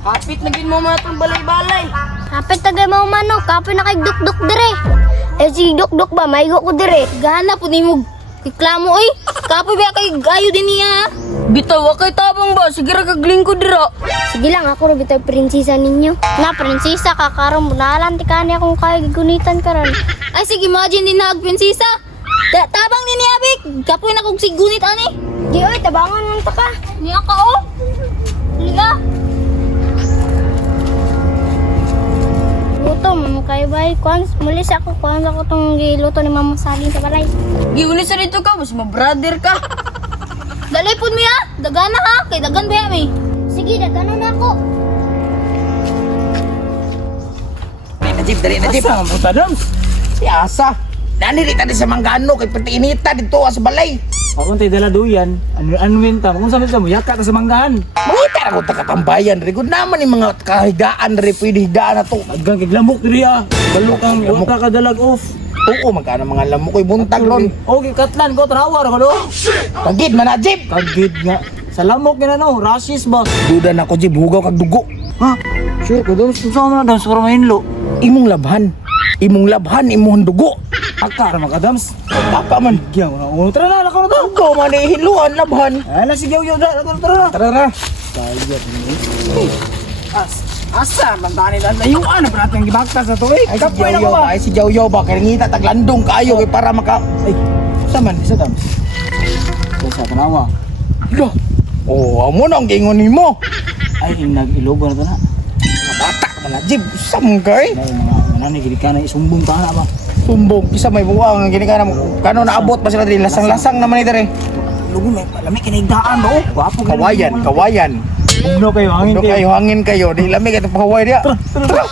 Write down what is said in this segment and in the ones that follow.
Hapit na gin mo mga itong balay-balay. Hapit tagay mo manok, kapoy na kay duk-duk dire. Si duk-duk ba, maigo ko dire. Gana po ni mo kiklamo oy. Kapoy ba kay gayo din niya. Bitaw wa kay tabang ba, sige ra kagling ko dira. Sige lang, ako rin bitaw prinsesa ninyo. Na, prinsesa, kakarong bunalan, tikani akong kaya gigunitan karon. Ay sige, imagine din na prinsesa. Tabang ni Abik, kapoy na kog sigunit ani. Di oy, tabangan mo ta ka. Niya ka oh. Liga. Gutom, kay bay, kwans, muli sa ako, kwans ako tong giluto ni Mama Salin sa balay. Giuni sa dito ka, mas ma-brother ka. Dali pud mi ha, dagana ha, kay dagan ba mi. Sige, dagano na ako. Dali na Jeep. Asa ang puta Dams? Si Asa. Nanirita di sa manggano kay pati inita dito sa balay. Ako tayo dala duyan. Anuin ta? Kung saan mo yaka ta sa manggahan. Mangita na ko taga-tambayan. Rigod naman yung mga kahigaan rin. Pwede higaan na to. Aggang kiglamok diri ah. Balo kang Lamok. uta ka dalag off. Oo, magkano mga lamok ko'y buntag ron. Okay, katlan ko trawar ko do. Kagid man na Jeep. Kagid nga. Sa lamok gina no, rashes ba? Duda na ko Jeep, hugaw kag dugo. Ha? Sure ko Dams, kung saan mo na Dams para mahinlo. Imong labhan. Imong labhan, imong dugo. Akar mga Dams. Papa man. Gyaw na. Oh, tara na, lakaw na to. Hugaw man eh, hiluan, labhan. Ala si Gyaw na, tara na. Tara na. Sayat ni. Asa man tani dan layuan na natin gibaktas sa to eh. Ay si Kapoy na ko Jawyaw ba? ba? Ay si Jawyaw ba? Kaya ngita, taglandong kayo kay para maka... Ay, saman isa Dams. Sa tanawa. Lo. Oh, amo na ang gingon nimo. Ay, nag-ilobo na to na. Mga bata man na Jeep. Samgay. Ay, mga manani, gili ka na isumbong ka na ba? Sumbong, isa may buwang, gini ka na, kano naabot pa sila dito, lasang-lasang naman ito rin. Lugo, may palamig kinigdaan, no? Wapo ka Kawayan, kawayan. Bugno kayo, hangin Huwag kayo. kayo, hangin kayo, di lamig ito pahaway dia. Tara.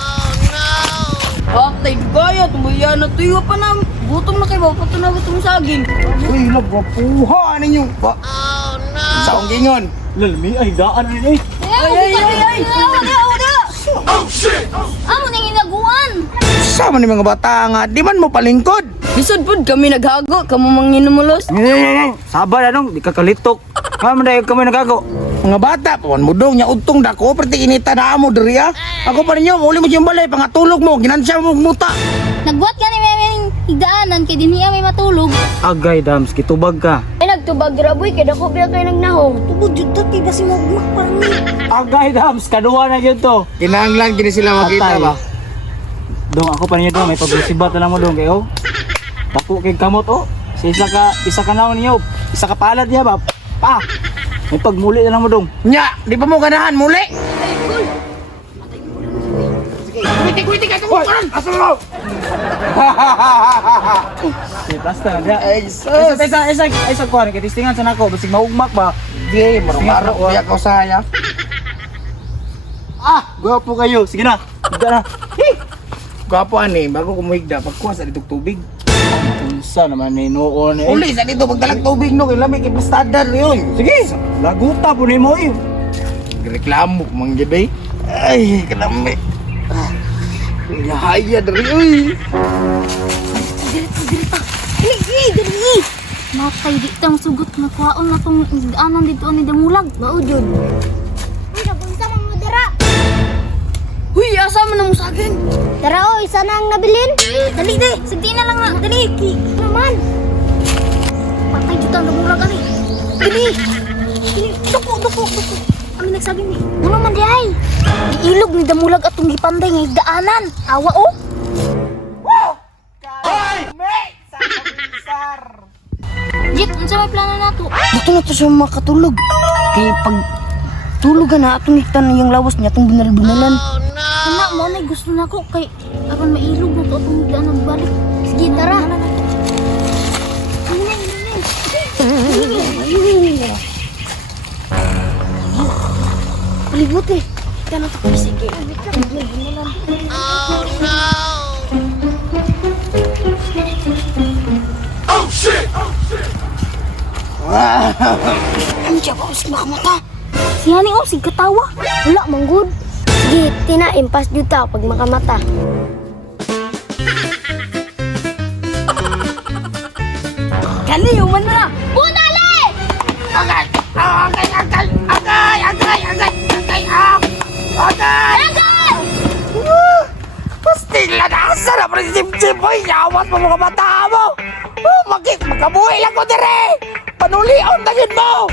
Ah, tay gaya, tumaya na tuyo pa na. Gutom na kayo, pato na gutom saging. Uy, labrapuha ninyo. Ba? Oh no. Sa akong gingon. Lalami, ay, daan rin eh. Ay. Amo nang hinaguan. Sama ni mga bata nga, di man mo palingkod. Bisod pud kami naghago, kamo manginumulos. Sabar anong, di ka kalitok. Kami dahil kami nagago. Mga bata, pawan mo dong, nya utong dako, perti inita na amo diri ah. Ako pa ninyo, uli mo siyang balay, pangatulog mo, ginansya mo muta. Nagbuhat ka ni Memeng higdaanan kay dinhi may matulog. Agay, Dams, kitubag ka. Ay, nagtubag raboy, kaya dako biya kayo nagnahong. Tubod yun to, kaya basi magmak pa ni. Agay, Dams, kaduwa na yun to. Kinahanglan, gini sila makita Atay. ba? Dong, ako pa niyo dong, may paglusibat na lang mo dong kayo. Tapo kay kamot, oh. Sa isa ka naon niyo, isa ka palad niya ba? Pa, may pagmuli na lang mo dong. Nya, di pa mo ganahan, muli. Kuwiti ka itong karan, asa mo? Basta na dia. Ay, sus. Isa kuan kay tistingan sa nako, basig maugmak ba. Di, marumaro, kaya ko saya. Ah, gwapo kayo. Sige na. Ida na. Gwapo ani, bago kumuhigda, pagkuha sa ditong tubig. Unsa naman ni noon eh. Uli sa dito, pagdalag tubig no, kay lamig, kay standard yun. Sige. Laguta po nimo eh. Reklamo, manggiday. Ay, kalami. Nahaya dari, uy. Dili. Matay di tang sugot na kwaon na tong higdaanan dito ni Damulag. Mao jud. Uy, nabunsa mang mudara. Huy, asa man ang saging? Tara, oy, sana ang nabilin. Dali di, sagdi na lang nga. Dali. Naman. Patay jud ang Damulag ani. Dali. Dupo. Kami nagsaging ni. Ano man di ay? Iilog ni Damulag atong gipanday nga higdaanan. Awa oh. Jit, unsa may plano nato? Dito na to siya makatulog. Kaya pag tulugan na, atong iktan yung lawas niya, atong bunal-bunalan. Ana mo na gusto nako kay aron mailog na to atong higdaanan balik. Sige, tara. Palibot eh. Kita na to. Sige. Ang siya ba? Sige, makamata. Siya ni oh, sig katawa. Wala, manggod. Sige, tina-impas dito pag makamata. Kani yung man na. Bunali! Agay! Agay! Agay! Agay! Agay! Agay! Ay, Agay! Pastila na asa na pa rin sim-sim mo. Yawas mo mga bata mo. Magkabuhi lang ko dire. Panulion na yun mo.